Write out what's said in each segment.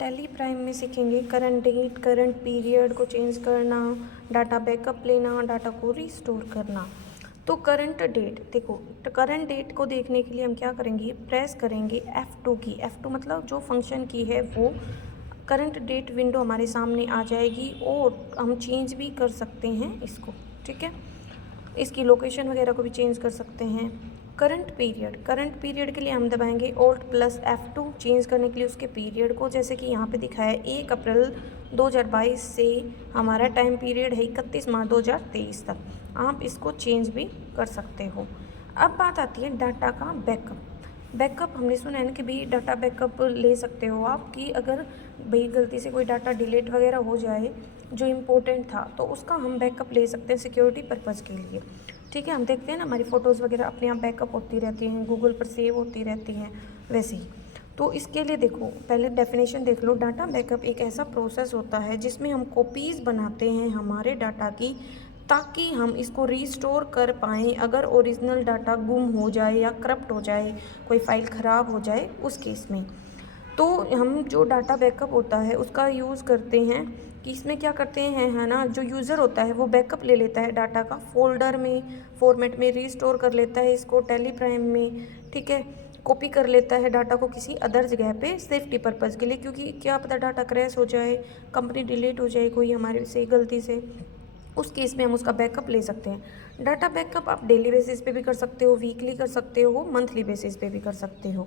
Tally prime में सीखेंगे current date, current period को चेंज करना, डाटा बैकअप लेना, डाटा को रिस्टोर करना। तो करंट डेट देखो, करंट डेट को देखने के लिए हम क्या करेंगे, प्रेस करेंगे F2 की। F2 मतलब जो फंक्शन की है वो करंट डेट विंडो हमारे सामने आ जाएगी और हम चेंज भी कर सकते हैं इसको, ठीक है। इसकी लोकेशन वगैरह को भी चेंज कर सकते हैं। करंट पीरियड के लिए हम दबाएंगे Alt+F2 चेंज करने के लिए उसके पीरियड को, जैसे कि यहाँ पे दिखा है 1 अप्रैल 2022 से हमारा टाइम पीरियड है 31 मार्च 2023 तक। आप इसको चेंज भी कर सकते हो। अब बात आती है डाटा का बैकअप हमने सुना है ना कि भाई डाटा बैकअप ले सकते हो आप, कि अगर भाई गलती से कोई डाटा डिलीट वगैरह हो जाए जो इम्पोर्टेंट था तो उसका हम बैकअप ले सकते हैं सिक्योरिटी पर्पज़ के लिए, ठीक है। हम देखते हैं ना हमारी फ़ोटोज़ वगैरह अपने आप बैकअप होती रहती हैं, गूगल पर सेव होती रहती हैं, वैसे ही। तो इसके लिए देखो पहले डेफिनेशन देख लो। डाटा बैकअप एक ऐसा प्रोसेस होता है जिसमें हम कॉपीज़ बनाते हैं हमारे डाटा की, ताकि हम इसको रीस्टोर कर पाएँ अगर ओरिजिनल डाटा गुम हो जाए या करप्ट हो जाए, कोई फ़ाइल ख़राब हो जाए उस केस में। तो हम जो डाटा बैकअप होता है उसका यूज़ करते हैं कि इसमें क्या करते हैं, है ना, जो यूज़र होता है वो बैकअप ले लेता है डाटा का, फोल्डर में फॉर्मेट में रीस्टोर कर लेता है इसको टेली प्राइम में, ठीक है। कॉपी कर लेता है डाटा को किसी अदर जगह पे सेफ्टी पर्पज़ के लिए, क्योंकि क्या पता डाटा क्रैश हो जाए, कंपनी डिलीट हो जाए कोई हमारे से गलती से, उस केस में हम उसका बैकअप ले सकते हैं। डाटा बैकअप आप डेली बेसिस पे भी कर सकते हो, वीकली कर सकते हो, मंथली बेसिस पे भी कर सकते हो।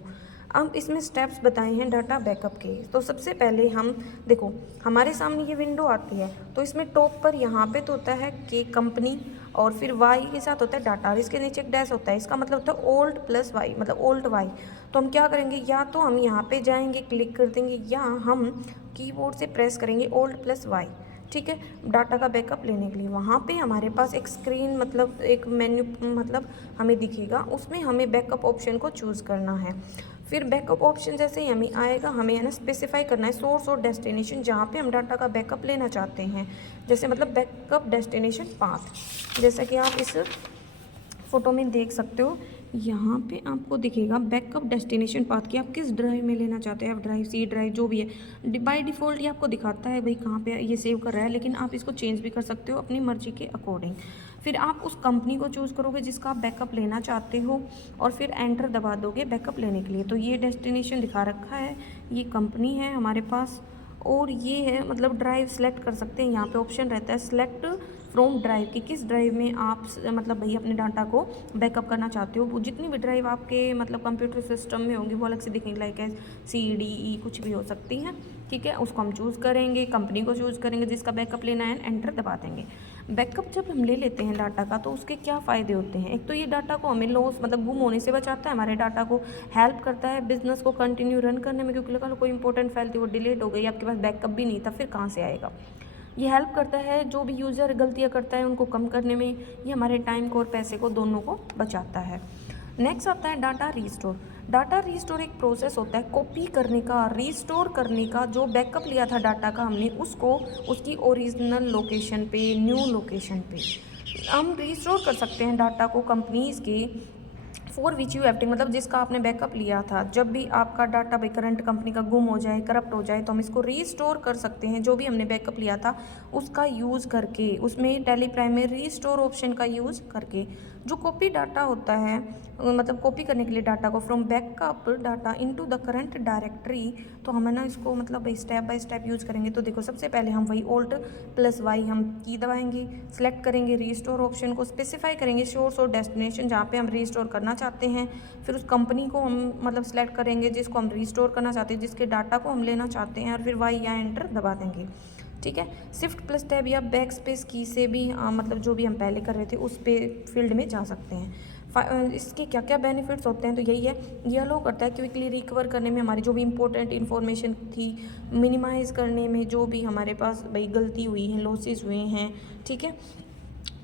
अब इसमें स्टेप्स बताए हैं डाटा बैकअप के। तो सबसे पहले हम देखो हमारे सामने ये विंडो आती है, तो इसमें टॉप पर यहाँ पे तो होता है कि कंपनी, और फिर वाई के साथ होता है डाटा, और इसके नीचे एक डैश होता है, इसका मतलब होता है Alt+Y मतलब ओल्ड वाई। तो हम क्या करेंगे, या तो हम यहाँ पे जाएंगे क्लिक कर देंगे, या हम कीबोर्ड से प्रेस करेंगे Alt+Y, ठीक है, डाटा का बैकअप लेने के लिए। वहाँ पे हमारे पास एक स्क्रीन मतलब एक मेन्यू मतलब हमें दिखेगा, उसमें हमें बैकअप ऑप्शन को चूज़ करना है। फिर बैकअप ऑप्शन जैसे ही हमें आएगा, हमें है ना स्पेसिफाई करना है सोर्स और डेस्टिनेशन जहाँ पे हम डाटा का बैकअप लेना चाहते हैं, जैसे मतलब बैकअप डेस्टिनेशन पाथ। जैसा कि आप इस फ़ोटो में देख सकते हो, यहाँ पे आपको दिखेगा बैकअप डेस्टिनेशन पाथ कि आप किस ड्राइव में लेना चाहते हैं, F ड्राइव, C ड्राइव, जो भी है। बाय डिफ़ॉल्ट ये आपको दिखाता है भाई कहाँ पे ये सेव कर रहा है, लेकिन आप इसको चेंज भी कर सकते हो अपनी मर्ज़ी के अकॉर्डिंग। फिर आप उस कंपनी को चूज़ करोगे जिसका आप बैकअप लेना चाहते हो, और फिर एंटर दबा दोगे बैकअप लेने के लिए। तो ये डेस्टिनेशन दिखा रखा है, ये कंपनी है हमारे पास, और ये है मतलब ड्राइव सेलेक्ट कर सकते हैं। यहाँ पे ऑप्शन रहता है सेलेक्ट फ्रॉम ड्राइव कि किस ड्राइव में आप मतलब भाई अपने डाटा को बैकअप करना चाहते हो। वो जितनी भी ड्राइव आपके मतलब कंप्यूटर सिस्टम में होंगी वो अलग से दिखेंगी, लाइक C, D, E कुछ भी हो सकती हैं, ठीक है। उसको हम चूज़ करेंगे, कंपनी को चूज़ करेंगे जिसका बैकअप लेना है, एंटर दबा देंगे। बैकअप जब हम ले लेते हैं डाटा का तो उसके क्या फ़ायदे होते हैं, एक तो ये डाटा को हमें लॉस मतलब गुम होने से बचाता है, हमारे डाटा को हेल्प करता है बिजनेस को कंटिन्यू रन करने में, क्योंकि लगा लो कोई इंपॉर्टेंट फाइल थी वो डिलीट हो गई, आपके पास बैकअप भी नहीं था, फिर कहाँ से आएगा। ये हेल्प करता है जो भी यूज़र गलतियाँ करता है उनको कम करने में, ये हमारे टाइम को और पैसे को दोनों को बचाता है। नेक्स्ट आता है डाटा रीस्टोर। डाटा रीस्टोर एक प्रोसेस होता है कॉपी करने का, रीस्टोर करने का, जो बैकअप लिया था डाटा का हमने उसको उसकी ओरिजिनल लोकेशन पे, न्यू लोकेशन पे हम रीस्टोर कर सकते हैं डाटा को कंपनीज़ के फॉर विच यू हैव मतलब जिसका आपने बैकअप लिया था। जब भी आपका डाटा भाई करंट कंपनी का गुम हो जाए, करप्ट हो जाए, तो हम इसको रीस्टोर कर सकते हैं जो भी हमने बैकअप लिया था उसका यूज़ करके, उसमें टेली प्राइम में रीस्टोर ऑप्शन का यूज़ करके। जो कॉपी डाटा होता है मतलब कॉपी करने के लिए डाटा को from backup data into the current directory, तो हम है ना इसको मतलब स्टेप बाय स्टेप यूज़ करेंगे। तो देखो सबसे पहले हम वही Alt+Y हम की दबाएंगे, सेलेक्ट करेंगे रीस्टोर ऑप्शन को, स्पेसिफाई करेंगे सोर्स और डेस्टिनेशन जहाँ पे हम रीस्टोर करना चाहते हैं। फिर उस कंपनी को हम मतलब सेलेक्ट करेंगे जिसको हम रीस्टोर करना चाहते हैं, जिसके डाटा को हम लेना चाहते हैं, और फिर वाई या एंटर दबा देंगे, ठीक है। Shift+Tab या बैक स्पेस की से भी मतलब जो भी हम पहले कर रहे थे उस पे फील्ड में जा सकते हैं। इसके क्या क्या बेनिफिट्स होते हैं, तो यही है, ये अलो करता है क्विकली रिकवर करने में हमारी जो भी इंपॉर्टेंट इन्फॉर्मेशन थी, मिनिमाइज़ करने में जो भी हमारे पास भाई गलती हुई है, लॉसेस हुए हैं, ठीक है,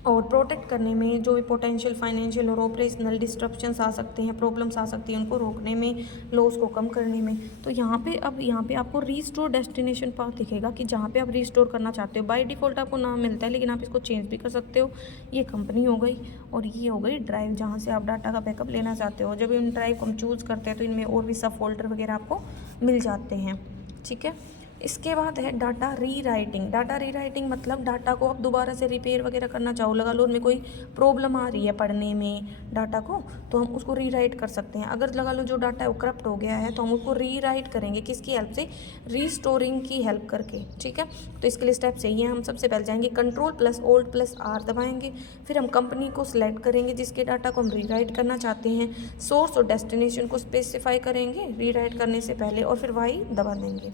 और प्रोटेक्ट करने में जो भी पोटेंशियल फाइनेंशियल और ऑपरेशनल डिस्ट्रप्शंस आ सकते हैं, प्रॉब्लम्स आ सकती हैं, उनको रोकने में, लॉस को कम करने में। तो यहाँ पे अब यहाँ पे आपको रीस्टोर डेस्टिनेशन पाथ दिखेगा कि जहाँ पे आप रीस्टोर करना चाहते हो। बाय डिफ़ॉल्ट आपको नाम मिलता है लेकिन आप इसको चेंज भी कर सकते हो। ये कंपनी हो गई, और ये हो गई ड्राइव जहाँ से आप डाटा का बैकअप लेना चाहते हो। जब इन ड्राइव को हम चूज़ करते हैं तो इनमें और भी सब फोल्डर वगैरह आपको मिल जाते हैं, ठीक है। इसके बाद है डाटा रीराइटिंग। डाटा रीराइटिंग मतलब डाटा को आप दोबारा से रिपेयर वगैरह करना चाहो, लगा लो उनमें कोई प्रॉब्लम आ रही है पढ़ने में डाटा को, तो हम उसको रीराइट कर सकते हैं। अगर लगा लो जो डाटा है वो करप्ट हो गया है तो हम उसको रीराइट करेंगे, किसकी हेल्प से, रीस्टोरिंग की हेल्प करके, ठीक है। तो इसके लिए स्टेप्स यही है, हम सबसे पहले जाएंगे Ctrl+Alt+R दबाएंगे, फिर हम कंपनी को सिलेक्ट करेंगे जिसके डाटा को हम रीराइट करना चाहते हैं, सोर्स और डेस्टिनेशन को स्पेसिफाई करेंगे रीराइट करने से पहले, और फिर वाई दबा देंगे,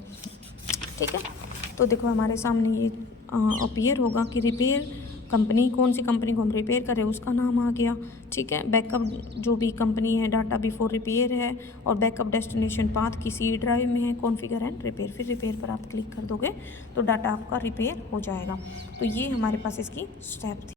ठीक है। तो देखो हमारे सामने ये अपीयर होगा कि रिपेयर कंपनी, कौन सी कंपनी को हम रिपेयर करें उसका नाम आ गया, ठीक है। बैकअप जो भी कंपनी है, डाटा बिफोर रिपेयर है, और बैकअप डेस्टिनेशन पाथ की सी ड्राइव में है, कॉन्फ़िगर एंड रिपेयर, फिर रिपेयर पर आप क्लिक कर दोगे तो डाटा आपका रिपेयर हो जाएगा। तो ये हमारे पास इसकी स्टेप थी।